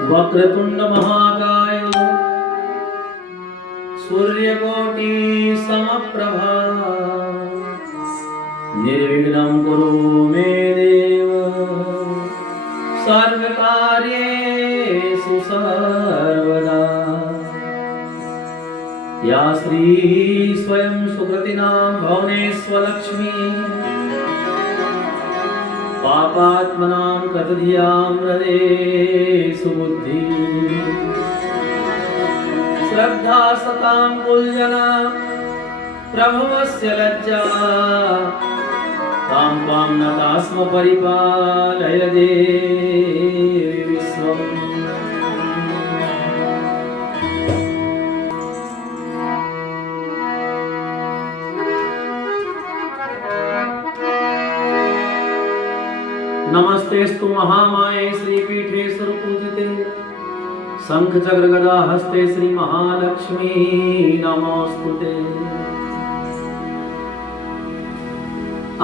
वक्रतुंड महाकाय सूर्यकोटि समप्रभा निर्विघ्नं कुरु मे देव सर्वकार्येषु सर्वदा। या श्री स्वयं सुकृतिनां भुवनेश्वरलक्ष्मी पापात्मनां कतधियां हृदे सुबुद्धि श्रद्धा सतां कुलजना प्रभवस्य लज्जा तां त्वां नतास्म परिपालय देवी विश्वम्। नमस्तेस्तु महामाये श्रीपीठे सुरपूजिते शंख चक्र गदा हस्ते श्री महालक्ष्मी नमोस्तुते।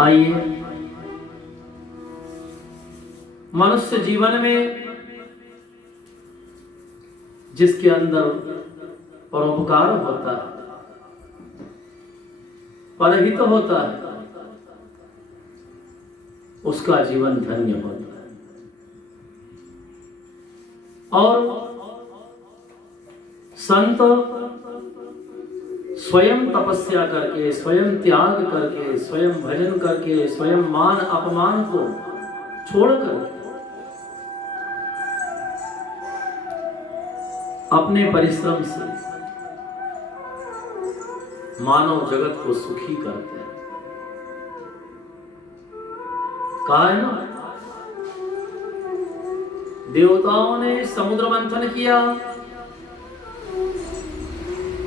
आइए मनुष्य जीवन में जिसके अंदर परोपकार होता है, परहित होता है, उसका जीवन धन्य होता है। और संत स्वयं तपस्या करके, स्वयं त्याग करके, स्वयं भजन करके, स्वयं मान अपमान को छोड़कर अपने परिश्रम से मानव जगत को सुखी करते हैं। कहा है ना, देवताओं ने समुद्र मंथन किया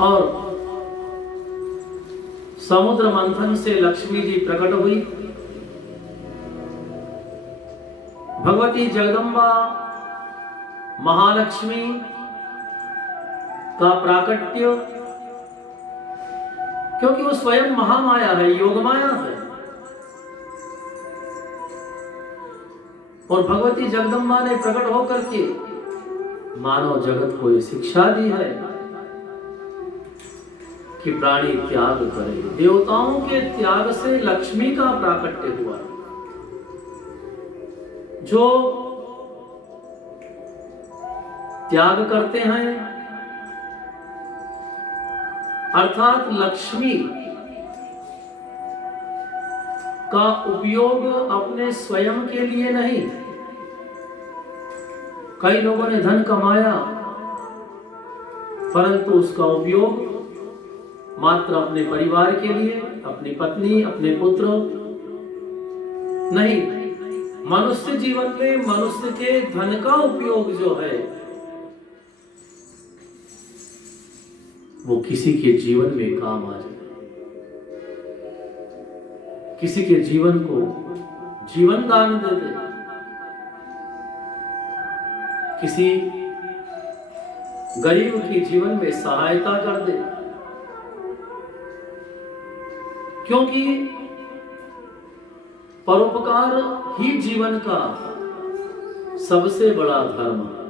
और समुद्र मंथन से लक्ष्मी जी प्रकट हुई। भगवती जगदम्बा महालक्ष्मी का प्राकट्य, क्योंकि वो स्वयं महामाया है, योगमाया है, और भगवती जगदम्बा ने प्रकट होकर के मानव जगत को ये शिक्षा दी है कि प्राणी त्याग करे। देवताओं के त्याग से लक्ष्मी का प्राकट्य हुआ। जो त्याग करते हैं अर्थात लक्ष्मी का उपयोग अपने स्वयं के लिए नहीं। कई लोगों ने धन कमाया परंतु उसका उपयोग मात्र अपने परिवार के लिए, अपनी पत्नी, अपने पुत्र नहीं। मनुष्य जीवन में मनुष्य के धन का उपयोग जो है वो किसी के जीवन में काम आ जाए, किसी के जीवन को जीवन दान दे दे, किसी गरीब की जीवन में सहायता कर दे। क्योंकि परोपकार ही जीवन का सबसे बड़ा धर्म है।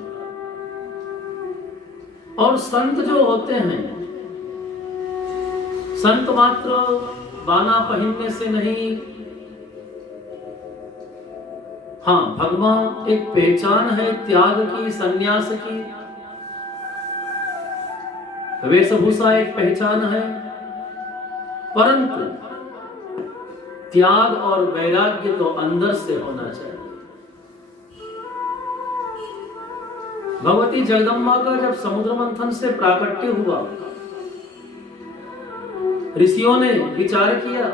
और संत जो होते हैं, संत मात्र बाना पहनने से नहीं, हाँ, भगवान एक पहचान है त्याग की, सन्यास की। वेशभूषा एक पहचान है, परंतु त्याग और वैराग्य तो अंदर से होना चाहिए। भगवती जगदम्बा का जब समुद्र मंथन से प्राकट्य हुआ, ऋषियों ने विचार किया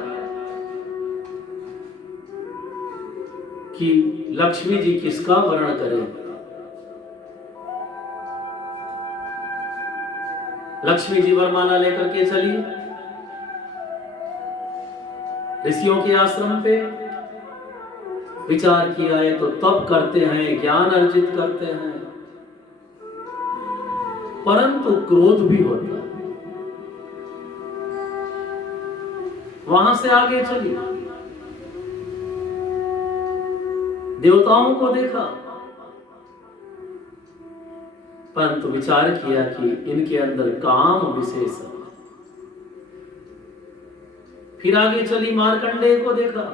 कि लक्ष्मी जी किसका वर्ण करें। लक्ष्मी जी वरमाला लेकर के चली ऋषियों के आश्रम पे। विचार किया है तो तप करते हैं, ज्ञान अर्जित करते हैं, परंतु क्रोध भी होता है। वहां से आगे चली, देवताओं को देखा, परंतु विचार किया कि इनके अंदर काम विशेष है। फिर आगे चली, मार्कंडेय को देखा।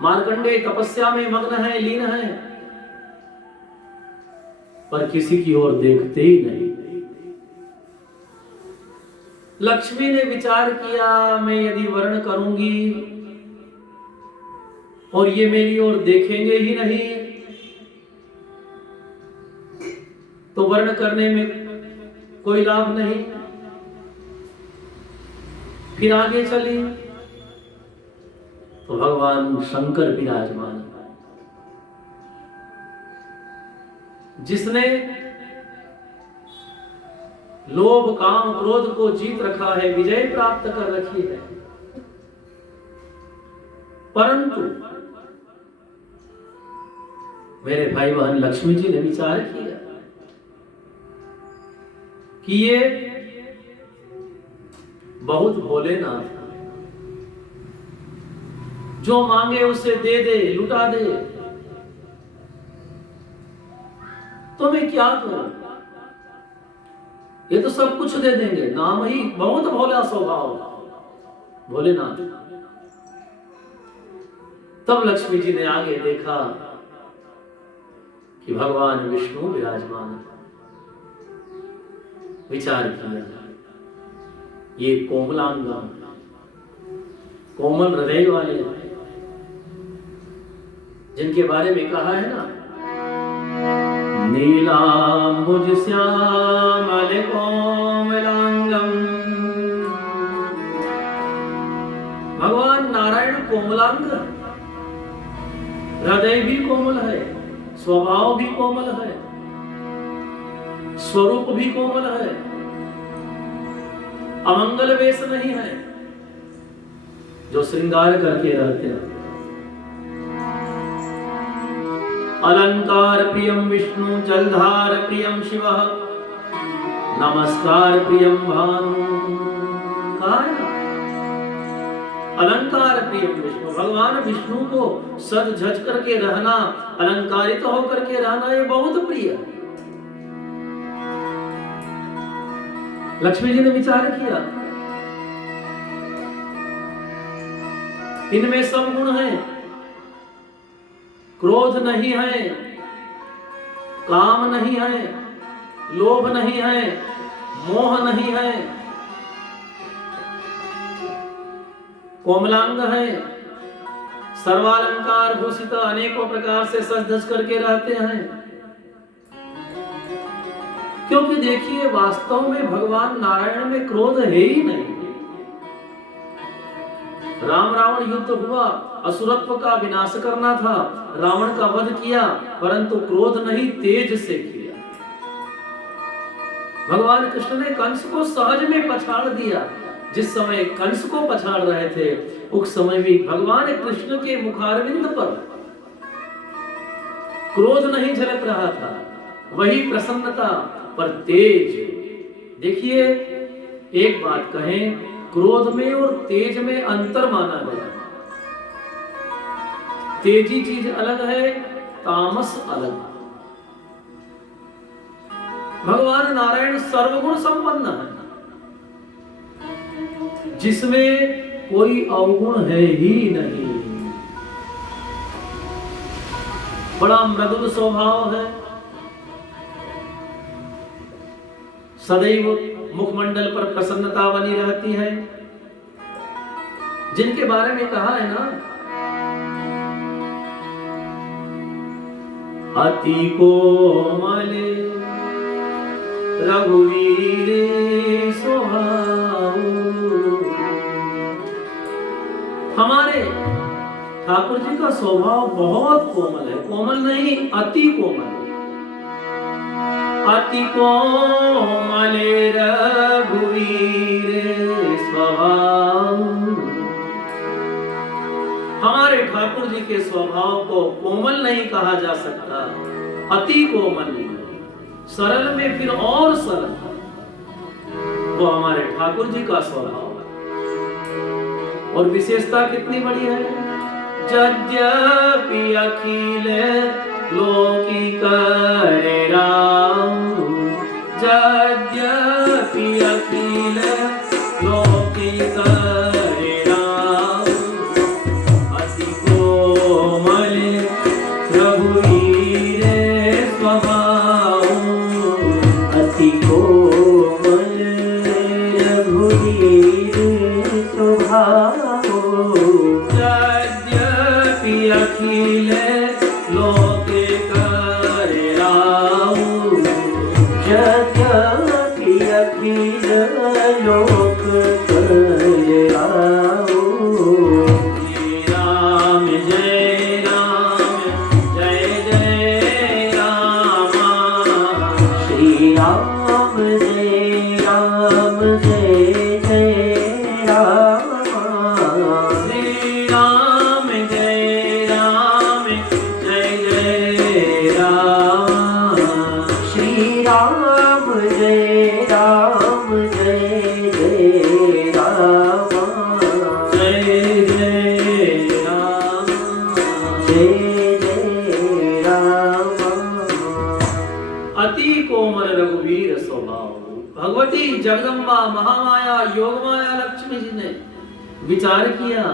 मार्कंडेय तपस्या में मग्न है, लीन है, पर किसी की ओर देखते ही नहीं। लक्ष्मी ने विचार किया, मैं यदि वर्ण करूंगी और ये मेरी ओर देखेंगे ही नहीं, तो वर्ण करने में कोई लाभ नहीं। फिर आगे चली तो भगवान शंकर विराजमान, जिसने लोभ काम क्रोध को जीत रखा है, विजय प्राप्त कर रखी है। परंतु मेरे भाई बहन लक्ष्मी जी ने विचार किया कि ये बहुत भोलेनाथ, जो मांगे उसे दे दे, लुटा दे, तो मैं क्या करूं? ये तो सब कुछ दे देंगे, नाम ही बहुत भोला स्वभाव, भोलेनाथ। तब लक्ष्मी जी ने आगे देखा कि भगवान विष्णु विराजमान है। विचार किया, ये कोमलांगम, कोमल हृदय वाले, जिनके बारे में कहा है ना, नीलांबुज श्यामल कोमलांगम। भगवान नारायण कोमलांग, हृदय भी कोमल है, स्वभाव भी कोमल है, स्वरूप भी कोमल है, अमंगल वेश नहीं है, जो श्रृंगार करके रहते हैं। अलंकार प्रियम विष्णु, जलधार प्रियम शिव, नमस्कार प्रियम भानु। अलंकार प्रियम विष्णु, भगवान विष्णु को सज झज करके रहना, अलंकारित होकर के रहना, ये बहुत प्रिय है। लक्ष्मी जी ने विचार किया, इनमें सब गुण हैं, क्रोध नहीं है, काम नहीं है, लोभ नहीं है, मोह नहीं है, कोमलांग है, सर्वालंकार भूषित, अनेकों प्रकार से सज धज करके रहते हैं। क्योंकि देखिए, वास्तव में भगवान नारायण में क्रोध है ही नहीं। राम रावण युद्ध हुआ, असुरत्व का विनाश करना था, रावण का वध किया, परंतु क्रोध नहीं, तेज से किया। भगवान कृष्ण ने कंस को सहज में पछाड़ दिया। जिस समय कंस को पछाड़ रहे थे, उस समय भी भगवान कृष्ण के मुखारविंद पर क्रोध नहीं झलक रहा था, वही प्रसन्नता पर तेज। देखिए, एक बात कहें, क्रोध में और तेज में अंतर माना गया। तेजी चीज अलग है, तामस अलग। भगवान नारायण सर्वगुण संपन्न है, जिसमें कोई अवगुण है ही नहीं। बड़ा मृदुल स्वभाव है, सदैव मुखमंडल पर प्रसन्नता बनी रहती है। जिनके बारे में कहा है ना, अति कोमल रघुवीर स्वभाव। हमारे ठाकुर जी का स्वभाव बहुत कोमल है, कोमल नहीं, अति कोमल। अति कोमल रघुवीर स्वभाव। हमारे ठाकुर जी के स्वभाव को कोमल नहीं कहा जा सकता, अति कोमल, सरल में फिर और सरल, वो हमारे ठाकुर जी का स्वभाव है। और विशेषता कितनी बड़ी है, यद्यपि अखिल लोकी करे की अखिल लोके करे राऊ, जग की अखिल लोक करे राऊ। श्री राम जय राम जय जय रामा, श्री राम जय राम जय जय रामा। श्री राम जय राम जय जय रामा, श्री राम जय राम जय जय रामा। जय जय राम जय जय रामा। अति कोमल रघुवीर स्वभाव। भगवती जगदम्बा महामाया योगमाया लक्ष्मी जी ने विचार किया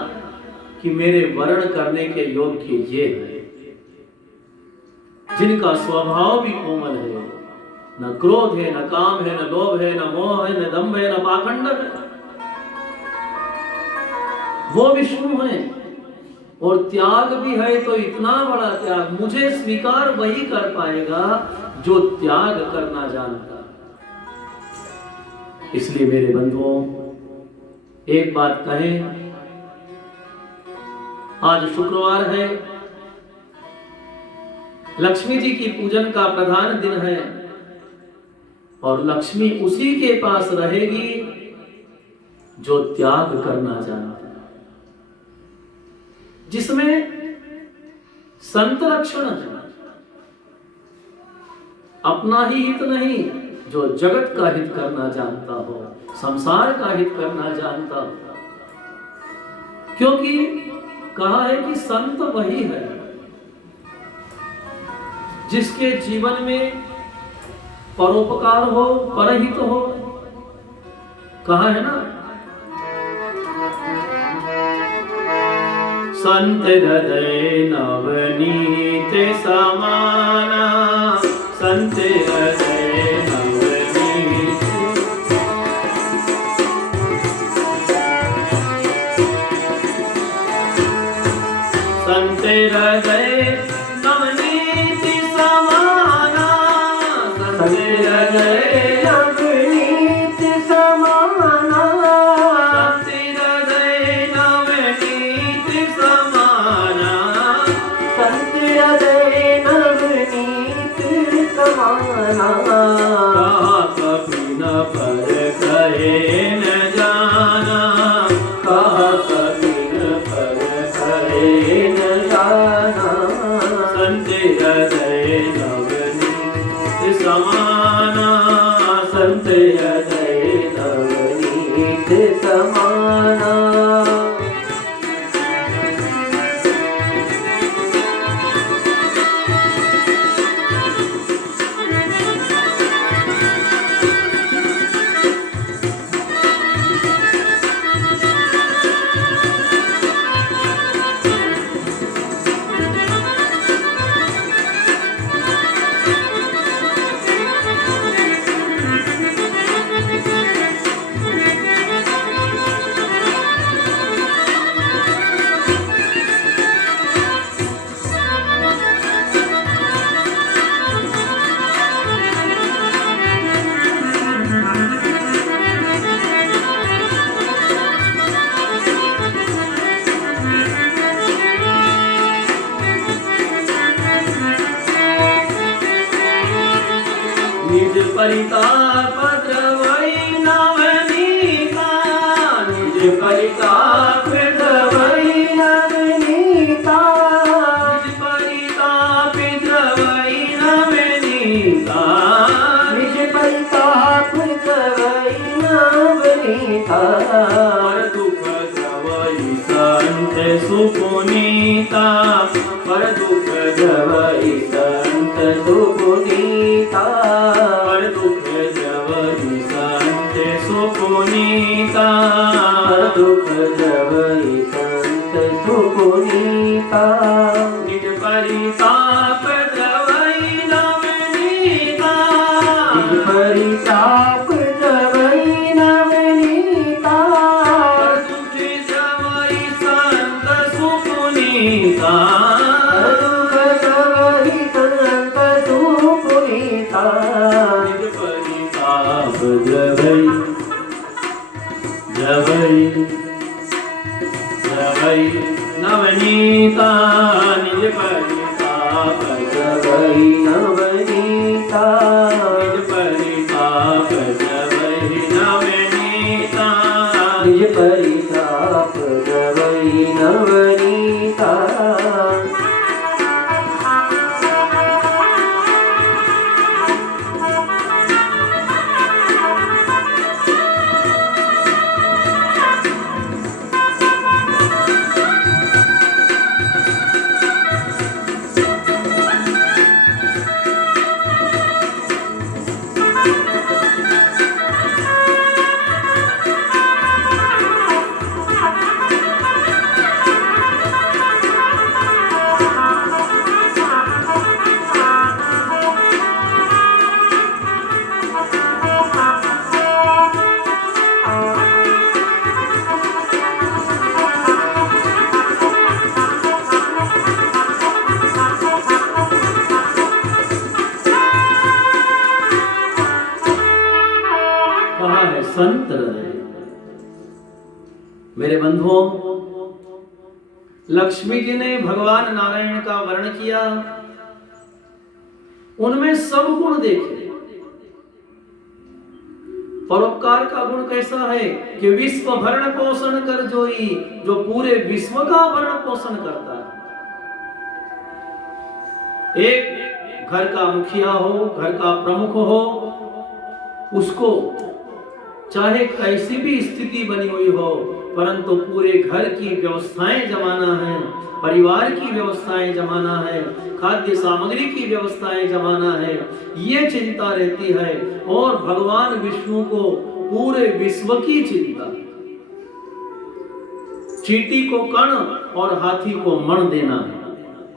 कि मेरे वर्ण करने के योग्य ये है, जिनका स्वभाव भी कोमल है, न क्रोध है, न काम है, न लोभ है, न मोह है, न दंभ है, न पाखंड है। वो विष्णु है और त्याग भी है, तो इतना बड़ा त्याग मुझे स्वीकार वही कर पाएगा जो त्याग करना जानता। इसलिए मेरे बंधुओं, एक बात कहें, आज शुक्रवार है, लक्ष्मी जी की पूजन का प्रधान दिन है और लक्ष्मी उसी के पास रहेगी जो त्याग करना जानता है, जिसमें संत लक्षण है। अपना ही हित नहीं, जो जगत का हित करना जानता हो, संसार का हित करना जानता हो। क्योंकि कहा है कि संत वही है जिसके जीवन में परोपकार हो, परहित हो। कहा है ना, संत हृदय नवनीत समाना, संत हृदय नवनीत। संत हृदय नवनीत समाना, संत हृदय नवनीत समाना, संत हृदय नवनीत समाना, संत हृदय नवनीत समाना। कहा कभी न पर कहे न जाना, कहा कभी न पर कहे न जाना, संत हृदय नवनीत समाना, संत हृदय नवनीत समाना। निज परिताप द्रवई नवनीता, निज परिताप द्रवई नवनीता, निज परिताप द्रवई नवनीता, निज परिताप द्रवई नवनीता। पर दुख द्रवई संत सुपुनीता, पर दुख द्रवई संत सुपुनीता, पर दुख द्रवई संत सुपुनीता, पर दुख द्रवई संत सुपुनीता। निज परिताप द्रवई नवनीता, निज परिताप द्रवई नवनीता, पर दुख द्रवई संत सुपुनीता, निज परिताप जबई नवनीता निज परिताप जबहि नवनीता निज परिताप जबई नवनीता संत हृदय। मेरे बंधुओं, लक्ष्मी जी ने भगवान नारायण का वर्णन किया, उनमें सब गुण देखे। परोपकार का गुण कैसा है कि विश्व भरण पोषण कर जोई, जो पूरे विश्व का भरण पोषण करता है। एक घर का मुखिया हो, घर का प्रमुख हो, उसको चाहे कैसी भी स्थिति बनी हुई हो, परंतु पूरे घर की व्यवस्थाएं जमाना है, परिवार की व्यवस्थाएं जमाना है, खाद्य सामग्री की व्यवस्थाएं जमाना है, ये चिंता रहती है। और भगवान विष्णु को पूरे विश्व की चिंता। चींटी को कण और हाथी को मण देना है।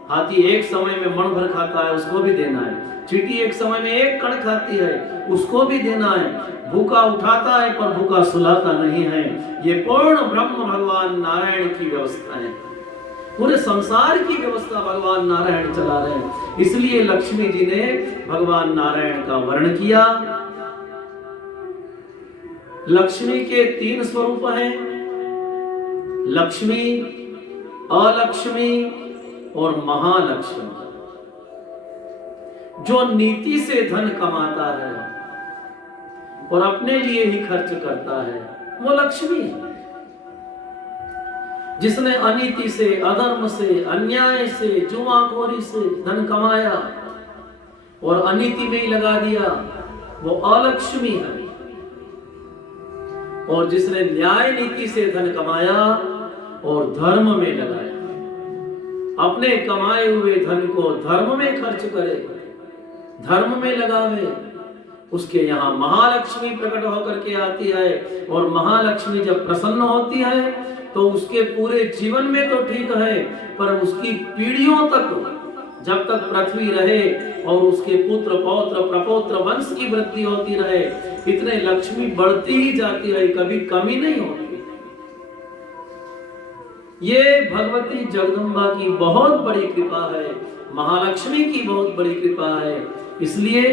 हाथी एक समय में मण भर खाता है, उसको भी देना है। चींटी एक समय में एक कण खाती है, उसको भी देना है। भूखा उठाता है पर भूखा सुलाता नहीं है। ये पूर्ण ब्रह्म भगवान नारायण की व्यवस्था है। पूरे संसार की व्यवस्था भगवान नारायण चला रहे हैं। इसलिए लक्ष्मी जी ने भगवान नारायण का वर्णन किया। लक्ष्मी के 3 स्वरूप हैं, लक्ष्मी, अलक्ष्मी और महालक्ष्मी। जो नीति से धन कमाता है और अपने लिए ही खर्च करता है, वो लक्ष्मी है। जिसने अनीति से, अधर्म से, अन्याय से, जुआखोरी से धन कमाया और अनीति में ही लगा दिया, वो अलक्ष्मी है। और जिसने न्याय नीति से धन कमाया और धर्म में लगाया, अपने कमाए हुए धन को धर्म में खर्च करे, धर्म में लगावे, उसके यहाँ महालक्ष्मी प्रकट होकर के आती है। और महालक्ष्मी जब प्रसन्न होती है तो उसके पूरे जीवन में तो ठीक है, पर उसकी पीढ़ियों तक, जब तक पृथ्वी रहे और उसके पुत्र पौत्र प्रपौत्र वंश की वृद्धि होती रहे, इतने लक्ष्मी बढ़ती ही जाती है, कभी कमी नहीं होती। ये भगवती जगदम्बा की बहुत बड़ी कृपा है, महालक्ष्मी की बहुत बड़ी कृपा है। इसलिए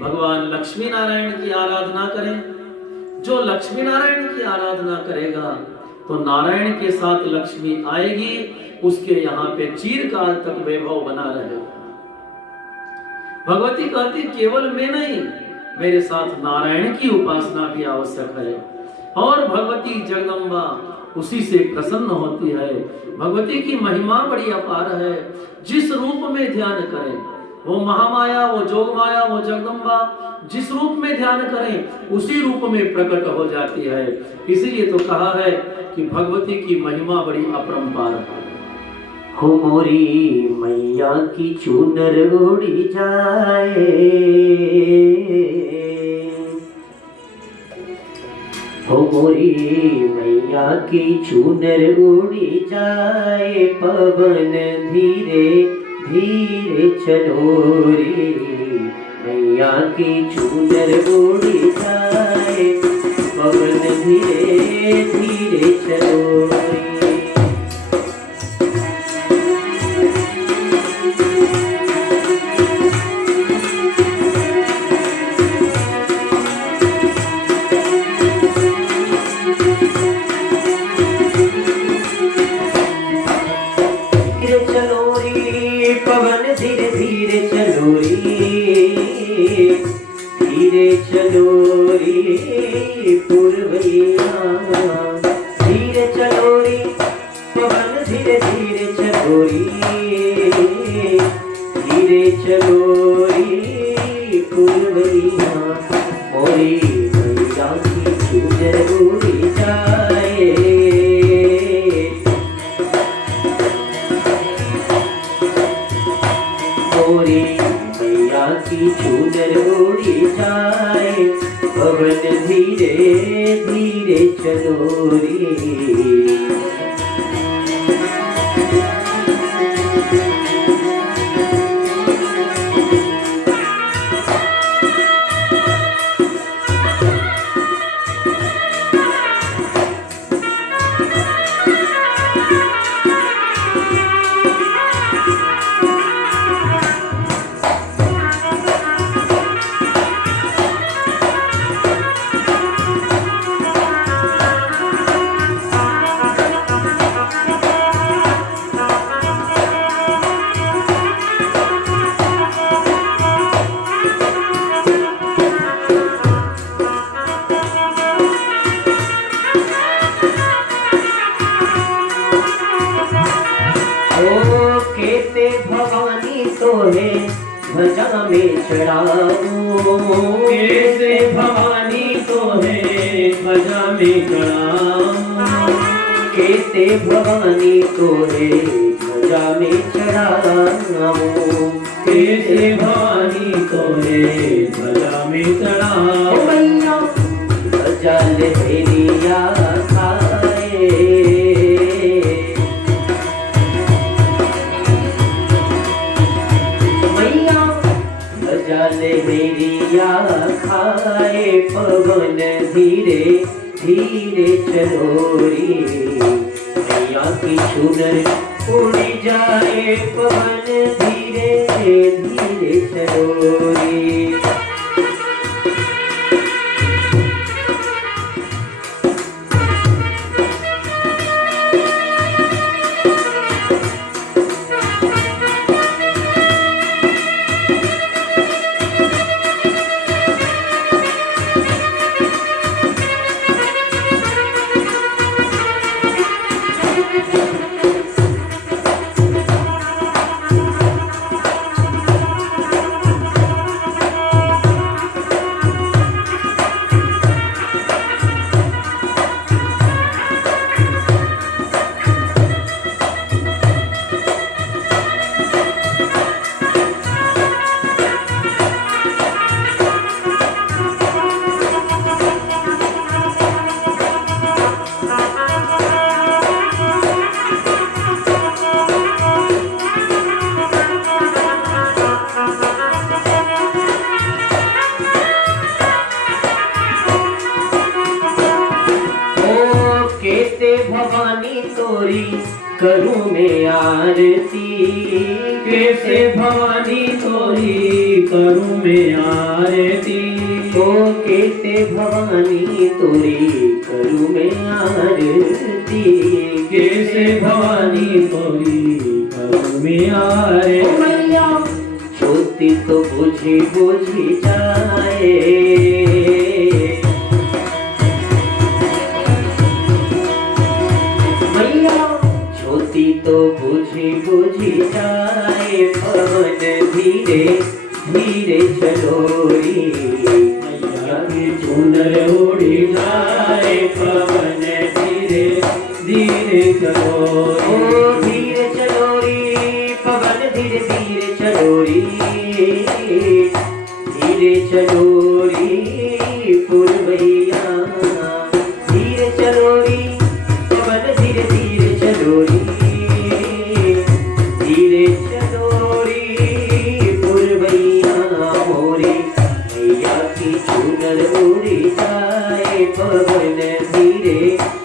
भगवान लक्ष्मी नारायण की आराधना करें। जो लक्ष्मी नारायण की आराधना करेगा तो नारायण के साथ लक्ष्मी आएगी, उसके यहाँ पे चिरकाल तक वैभव बना रहेगा। भगवती कहती केवल मैं नहीं, मेरे साथ नारायण की उपासना भी आवश्यक है। और भगवती जगदम्बा उसी से प्रसन्न होती है। भगवती की महिमा बड़ी अपार है। जिस रूप में ध्यान करें, वो महामाया, वो जोग माया, वो जगदम्बा, जिस रूप में ध्यान करें उसी रूप में प्रकट हो जाती है। इसीलिए तो कहा है कि भगवती की महिमा बड़ी अपरंपार है। हो मोरी मैया की चूनर उड़ी जाए, हो मोरी मैया की चूनर उड़ी जाए, पवन धीरे धीरे चलो रे, मैया की चूनर उड़ी जाए, पवन धीरे धीरे चलो रे। चलो रे पवन धीरे धीरे चलो रे, धीरे चलो रे पुरवैया, धीरे चलो रे पवन धीरे धीरे चलो रे, धीरे चलो रे पुरवैया, मोरी मैया की चूनर उड़ी जाए, मोरी मैया की चूनर उड़ी जाए, पवन धीरे धीरे चलो रे। केते भवानी तोहे ध्वजा में चढ़ाऊं, कैसे भवानी तोहे ध्वजा में चढ़ाऊं, केते भवानी तोहे ध्वजा में चढ़ाऊं, कैसे भवानी तोहे ध्वजा में चढ़ाऊं, मैया ध्वजा लहरिया खाए, लहरिया खाए, पवन धीरे धीरे चलो रे, मैया की चूनर उड़ी जाए, पवन धीरे धीरे चलो रे। भवानी तोरी करूं मैं आरती, कैसे भवानी तोरी करूं मैं आरती, ओ कैसे भवानी तोरी करूं मैं आरती, कैसे भवानी तोरी करूं मैं आरती, मैया ज्योति तो बुझी बुझी जाए, ज्योति तो बुझी बुझी जाए, पवन धीरे धीरे चलो रे, मैया की चूनर उड़ी जाए, पवन धीरे धीरे चलो ओ धीरे चलो रे, पवन धीरे धीरे चलो रे, धीरे चलो रे पुरवैया, धीरे चलो रे, पवन धीरे धीरे चलो रे, धीरे चलो रे पुरवैया, मोरे मैया की चूनर उड़ी जाए, पवन धीरे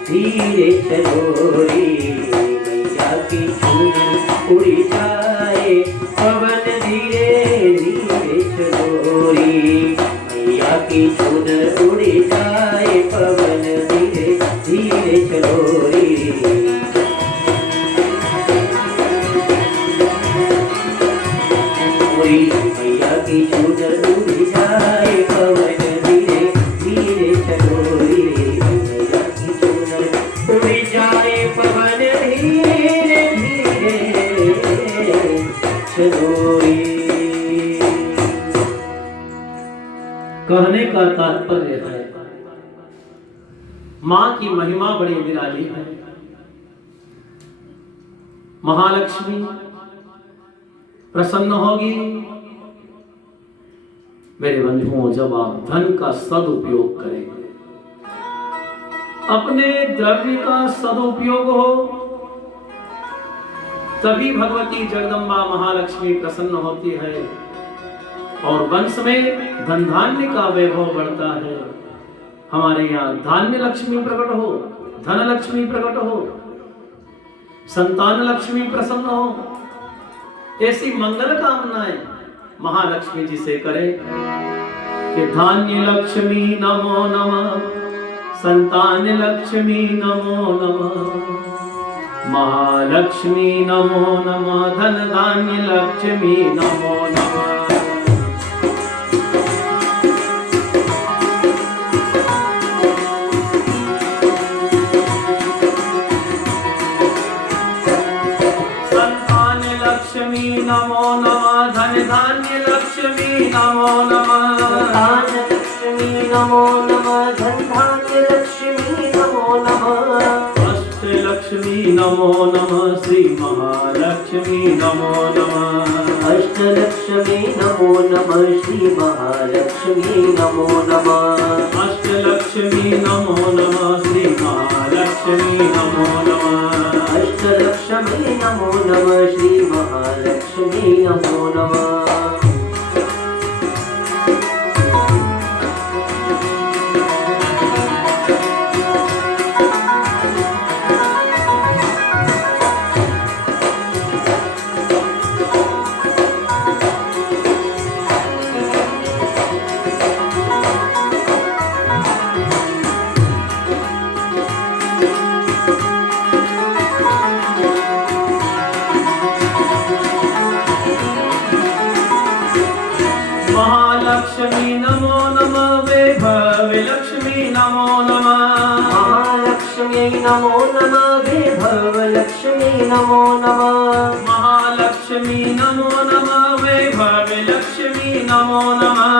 धीरे चलो रे, मैया की चूनर उड़ी जाए, पवन धीरे धीरे चलो रे, मैया की चूनर उड़ी जाए, पवन धीरे धीरे चलो रे। चलोरी मैया की चुनर उड़ जाए पवन धीरे धीरे चलोरी मैया की चुनर उड़ जाए पवन धीरे धीरे चलोरी। कहने का तात्पर्य है मां की महिमा बड़ी निराली है। महालक्ष्मी प्रसन्न होगी मेरे बंधुओं जब आप धन का सदुपयोग करेंगे, अपने द्रव्य का सदुपयोग हो, तभी भगवती जगदम्बा महालक्ष्मी प्रसन्न होती है और वंश में धन धान्य का वैभव बढ़ता है। हमारे यहाँ धान्य लक्ष्मी प्रकट हो, धन लक्ष्मी प्रकट हो, संतान लक्ष्मी प्रसन्न हो, ऐसी मंगल कामनाएं महालक्ष्मी जी से करें कि धान्य लक्ष्मी नमो नमः, संतान लक्ष्मी नमो नमः, महालक्ष्मी नमो नमः, धन धान्य लक्ष्मी नमो नमः। नमो नमः, धन धान्य लक्ष्मी नमो नमः, धन लक्ष्मी नमो नमः, धन धान्य लक्ष्मी नमो नमः, अष्ट लक्ष्मी नमो नमः, श्री महालक्ष्मी नमो नमः, अष्ट लक्ष्मी नमो नमः, श्री महालक्ष्मी नमो नमः, अष्ट लक्ष्मी नमो नमः, श्री महालक्ष्मी नमो नमः, अष्ट लक्ष्मी नमो नमः, श्री महालक्ष्मी नमो नमः। महालक्ष्मी नमो नमः, वैभव लक्ष्मी नमो नमः, महालक्ष्मी नमो नमः, वैभव लक्ष्मी नमो नमः, महालक्ष्मी नमो नमः, वैभव लक्ष्मी नमो नमः,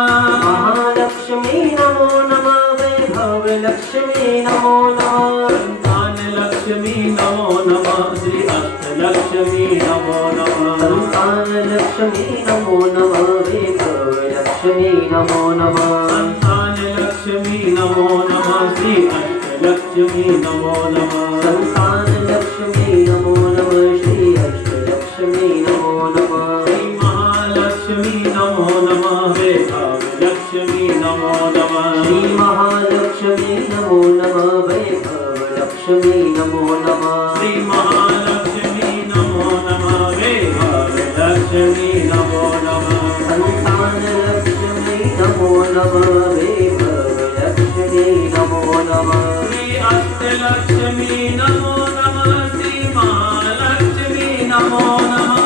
महालक्ष्मी नमो नमः, वैभव लक्ष्मी नमो नमः, संतान लक्ष्मी नमो नमः, श्री अष्टलक्ष्मी नमो नमः, संतान लक्ष्मी नमो नमः, वैभव लक्ष्मी नमो नमः, संतान लक्ष्मी नमो नमः, श्री अष्टलक्ष्मी नमो नमः, संतान लक्ष्मी नमो नमः, श्री अष्टलक्ष्मी नमो नमः, श्री महालक्ष्मी नमो नमः, वैभव लक्ष्मी नमो नमः, श्री महालक्ष्मी नमो नमः, वैभव लक्ष्मी नमो नमः, श्री महालक्ष्मी नमो नमः, वैभव लक्ष्मी नमो नमः, संतान लक्ष्मी नमो नमः, वैभव लक्ष्मी नमो नमः, श्री अष्टलक्ष्मी नमो नमः, श्री महालक्ष्मी नमो नमः,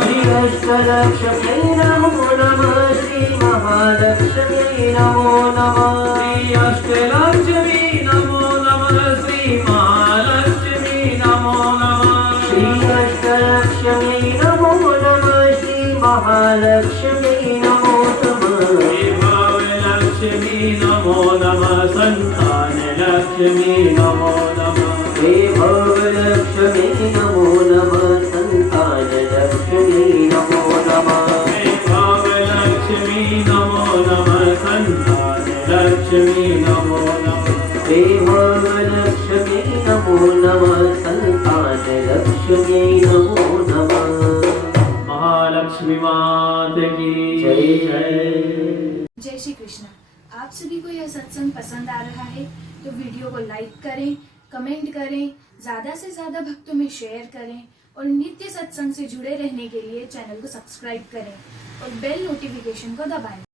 श्री अष्टलक्ष्मी नमो नमः, श्री महालक्ष्मी नमो नमः, श्री अष्टलक्ष्मी नमो नमः, श्री महालक्ष्मी नमो नमः, श्री अष्टलक्ष्मी नमो नमः, श्री महालक्ष्मी नमो नमः, वैभव लक्ष्मी नमो नमः, संतान लक्ष्मी नमो नमः, वैभव लक्ष्मी नमो नमः, संतान लक्ष्मी नमो नमः, वैभव लक्ष्मी नमो नमः, संतान लक्ष्मी नमो नमः, वैभव लक्ष्मी नमो नमः, संतान लक्ष्मी नमो नमः। महालक्ष्मी मात की जय जय। जय श्री कृष्ण। आप सभी को यह सत्संग पसंद आ रहा है तो वीडियो को लाइक करें, कमेंट करें, ज़्यादा से ज़्यादा भक्तों में शेयर करें और नित्य सत्संग से जुड़े रहने के लिए चैनल को सब्सक्राइब करें और बेल नोटिफिकेशन को दबाएं।